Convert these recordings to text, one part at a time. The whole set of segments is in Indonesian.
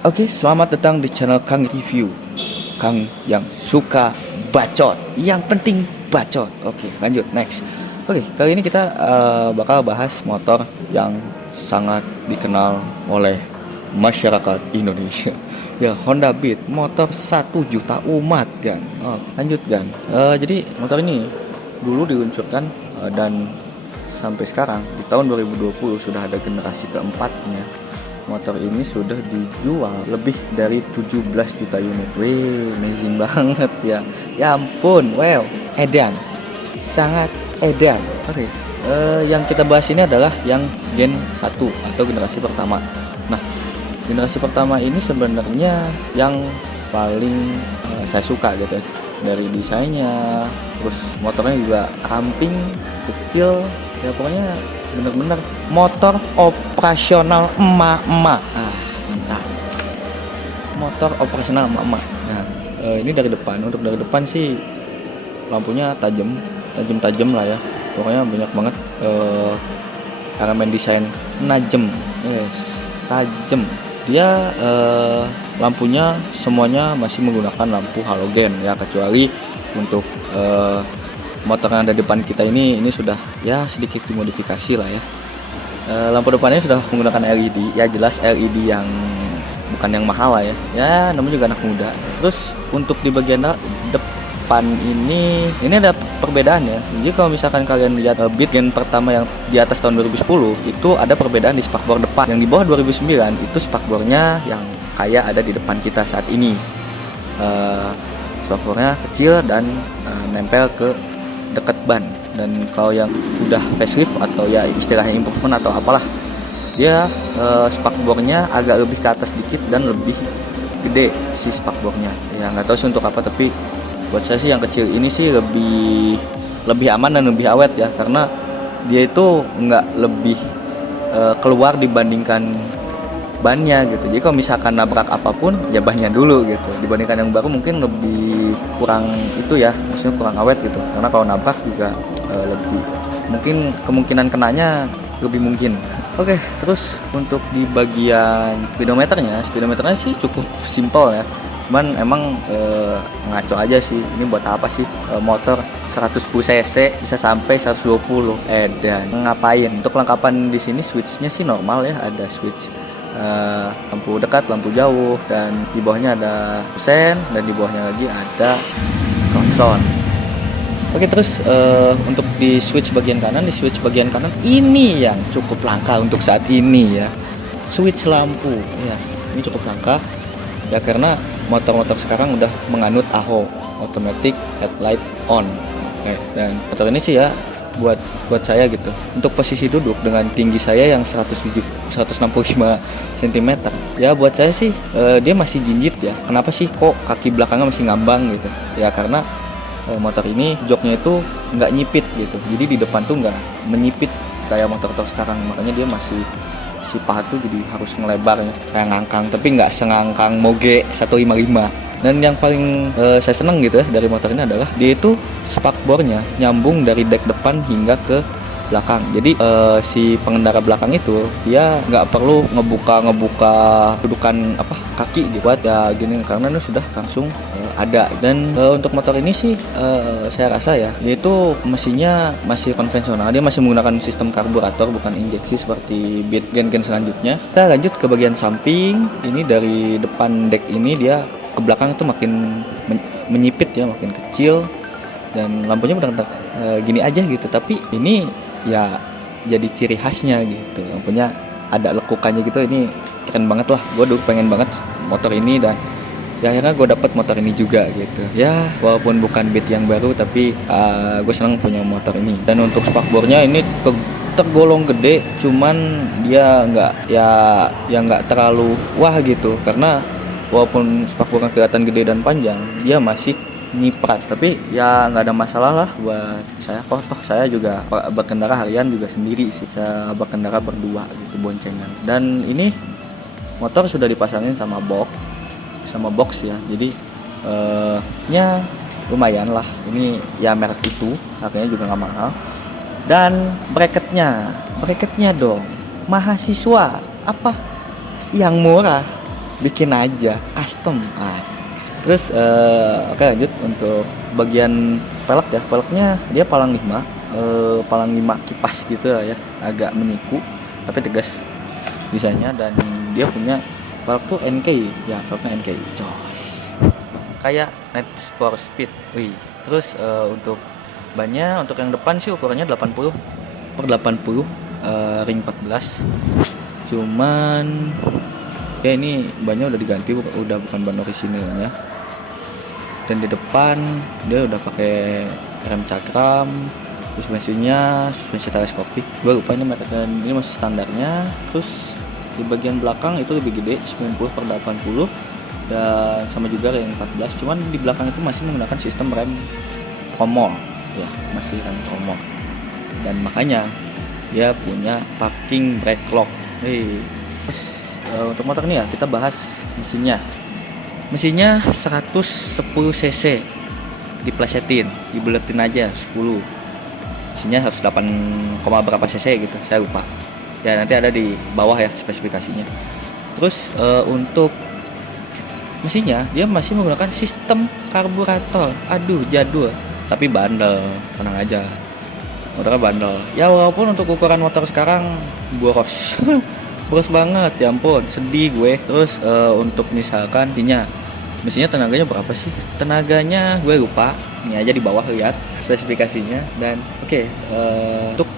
Oke, selamat datang di channel Kang Review. Kang yang suka bacot, yang penting bacot. Oke, lanjut next. Oke, kali ini kita bakal bahas motor yang sangat dikenal oleh masyarakat Indonesia. Ya, Honda Beat, motor 1 juta umat kan. Oh, lanjut kan. Jadi motor ini dulu diluncurkan dan sampai sekarang di tahun 2020 sudah ada generasi keempatnya. Motor ini sudah dijual lebih dari 17 juta unit. Wih, amazing banget ya. Ya ampun, wow, edan. Sangat edan. Oke, yang kita bahas ini adalah yang Gen 1 atau generasi pertama. Nah, generasi pertama ini sebenarnya yang paling saya suka gitu ya. Dari desainnya, terus motornya juga ramping, kecil, ya pokoknya bener-bener motor operasional emak-emak. Mantap. Motor operasional emak-emak. Nah, ini dari depan. Untuk dari depan sih lampunya tajam lah ya. Pokoknya banyak banget elemen desain najem. Yes, tajam. Dia lampunya semuanya masih menggunakan lampu halogen ya, kecuali untuk motor yang ada di depan kita ini sudah ya sedikit dimodifikasi lah ya. Lampu depannya sudah menggunakan LED, ya jelas LED yang bukan yang mahal lah ya. Ya namanya juga anak muda. Terus untuk di bagian depan ini ada perbedaan ya. Jadi kalau misalkan kalian lihat Beat Gen pertama yang di atas tahun 2010 itu ada perbedaan di spakbor depan. Yang di bawah 2009 itu spakbornya yang kayak ada di depan kita saat ini. Spakbornya kecil dan nempel ke dekat ban. Dan kalau yang udah facelift atau ya istilahnya improvement atau apalah, dia spakbornya agak lebih ke atas dikit dan lebih gede si spakbornya. Ya nggak tahu sih untuk apa, tapi buat saya sih yang kecil ini sih lebih aman dan lebih awet ya, karena dia itu nggak lebih keluar dibandingkan bannya gitu. Jadi kalau misalkan nabrak apapun ya bannya dulu gitu, dibandingkan yang baru mungkin lebih kurang itu ya, maksudnya kurang awet gitu, karena kalau nabrak juga lebih mungkin kemungkinan kenanya lebih mungkin. Oke, terus untuk di bagian speedometernya sih cukup simpel ya, cuman emang ngaco aja sih, ini buat apa sih motor 110 cc bisa sampai 120 dan ngapain. Untuk kelengkapan di sini switchnya sih normal ya, ada switch lampu dekat, lampu jauh, dan di bawahnya ada sen, dan di bawahnya lagi ada klakson. Oke, terus untuk di switch bagian kanan ini yang cukup langka untuk saat ini ya. Switch lampu ya, ini cukup langka ya, karena motor-motor sekarang udah menganut AHO, automatic headlight on. Oke, dan motor ini sih ya buat saya gitu, untuk posisi duduk dengan tinggi saya yang 165 cm ya, buat saya sih dia masih jinjit ya. Kenapa sih kok kaki belakangnya masih ngambang gitu ya? Karena motor ini joknya itu nggak nyipit gitu, jadi di depan tuh nggak menyipit kayak motor-motor sekarang, makanya dia masih si paha tuh jadi harus ngelebar ya, kayak ngangkang, tapi nggak sengangkang Moge 155. Dan yang paling saya seneng gitu ya dari motor ini adalah dia itu spakbornya nyambung dari dek depan hingga ke belakang. Jadi si pengendara belakang itu dia nggak perlu ngebuka dudukan kaki gitu buat ya gini, karena itu sudah langsung ada. Dan untuk motor ini sih saya rasa ya, dia itu mesinnya masih konvensional, dia masih menggunakan sistem karburator bukan injeksi seperti Beat gen selanjutnya. Kita lanjut ke bagian samping. Ini dari depan dek ini dia ke belakang itu makin menyipit ya, makin kecil, dan lampunya benar-benar gini aja gitu, tapi ini ya jadi ciri khasnya gitu, lampunya ada lekukannya gitu. Ini keren banget lah, gue dulu pengen banget motor ini, dan ya akhirnya gue dapet motor ini juga gitu ya, walaupun bukan Beat yang baru, tapi gue senang punya motor ini. Dan untuk spakbornya ini tergolong gede, cuman dia nggak terlalu wah gitu, karena walaupun spakbornya kelihatan gede dan panjang, dia masih nyiprat, tapi ya nggak ada masalah lah buat saya. Toh saya juga berkendara harian juga sendiri sih, saya berkendara berdua gitu, boncengan. Dan ini motor sudah dipasangin sama box ya, jadi nya lumayan lah, ini ya merek itu, harganya juga nggak mahal. Dan bracketnya dong, mahasiswa apa yang murah bikin aja custom terus oke lanjut untuk bagian pelek ya. Peleknya dia palang 5 kipas gitu lah ya, agak meniku tapi tegas desainnya, dan dia punya pelek tuh NK ya, peleknya NK jos kayak Net for Speed. Terus untuk bannya, untuk yang depan sih ukurannya 80/80 ring 14, cuman ya ini bannya udah diganti, udah bukan ban orisinilnya. Dan di depan dia udah pakai rem cakram, suspensi teleskopik, gue lupa ini merek, dan ini masih standarnya. Terus di bagian belakang itu lebih gede, 90/80, dan sama juga ring 14, cuman di belakang itu masih menggunakan sistem rem Tromol ya, masih rem Tromol, dan makanya dia punya parking brake lock. Terus untuk motor ini ya kita bahas mesinnya 110 cc, diplesetin, dibuletin aja 10. Mesinnya 108, berapa cc gitu, saya lupa ya, nanti ada di bawah ya spesifikasinya. Terus untuk mesinnya dia masih menggunakan sistem karburator, aduh jadul tapi bandel, tenang aja, motornya bandel ya, walaupun untuk ukuran motor sekarang boros boros banget ya ampun, sedih gue. Terus untuk misalkan mesinnya tenaganya berapa sih, tenaganya gue lupa, ini aja di bawah lihat spesifikasinya. Dan untuk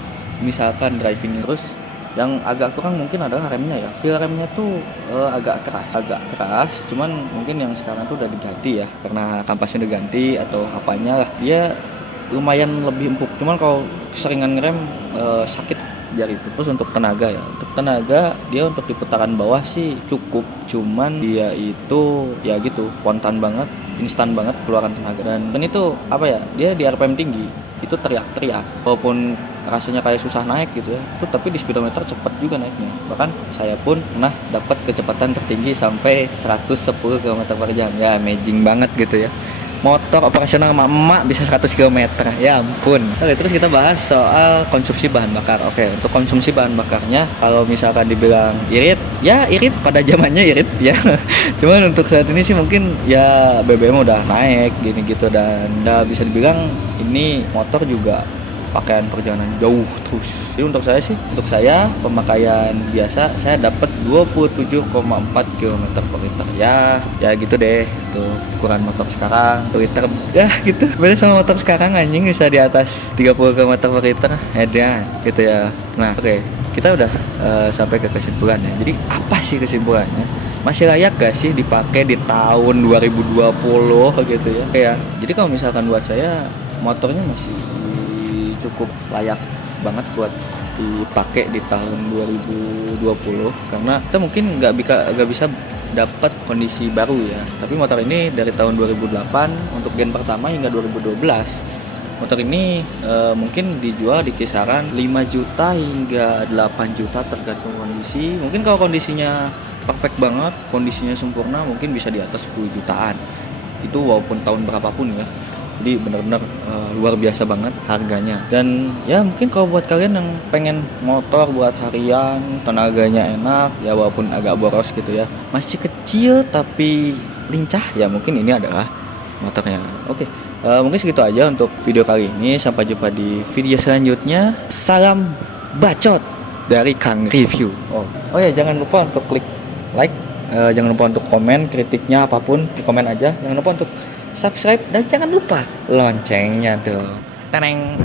misalkan driving terus yang agak kurang mungkin adalah remnya ya, feel remnya tuh agak keras, cuman mungkin yang sekarang tuh udah diganti ya, karena kampasnya udah ganti atau apanya lah, dia lumayan lebih empuk, cuman kalau seringan ngerem sakit jari itu. Terus untuk tenaga dia untuk di putaran bawah sih cukup, cuman dia itu ya gitu spontan banget, instan banget keluaran tenaga, dan itu apa ya, dia di RPM tinggi itu teriak-teriak, walaupun rasanya kayak susah naik gitu ya, itu tapi di speedometer cepat juga naiknya. Bahkan saya pun pernah dapat kecepatan tertinggi sampai 110 km/jam ya, amazing banget gitu ya, motor operasional emak bisa 100 km, ya ampun. Oke, terus kita bahas soal konsumsi bahan bakar. Oke, untuk konsumsi bahan bakarnya, kalau misalkan dibilang irit, ya irit pada zamannya irit ya. Cuman untuk saat ini sih mungkin ya BBM udah naik gini gitu, dan udah bisa dibilang ini motor juga pakaian perjalanan jauh terus. Jadi untuk saya pemakaian biasa saya dapat 27,4 km/liter ya gitu deh. Tuh ukuran motor sekarang liter ya gitu, beda sama motor sekarang anjing bisa di atas 30 km/liter edan gitu ya. Nah kita udah sampai ke kesimpulannya. Jadi apa sih kesimpulannya? Masih layak gak sih dipakai di tahun 2020 gitu ya? Jadi kalau misalkan buat saya motornya masih cukup layak banget buat dipakai di tahun 2020, karena kita mungkin nggak bisa dapat kondisi baru ya. Tapi motor ini dari tahun 2008 untuk gen pertama hingga 2012, motor ini mungkin dijual di kisaran 5 juta hingga 8 juta tergantung kondisi. Mungkin kalau kondisinya perfect banget, kondisinya sempurna, mungkin bisa di atas 10 jutaan itu walaupun tahun berapapun ya. Jadi benar-benar luar biasa banget harganya. Dan ya mungkin kalau buat kalian yang pengen motor buat harian, tenaganya enak ya walaupun agak boros gitu ya, masih kecil tapi lincah, ya mungkin ini adalah motornya. Mungkin segitu aja untuk video kali ini. Sampai jumpa di video selanjutnya. Salam bacot dari Kang Review. Oh ya, jangan lupa untuk klik like, jangan lupa untuk komen kritiknya apapun, di komen aja. Jangan lupa untuk subscribe dan jangan lupa loncengnya dong. Teneng.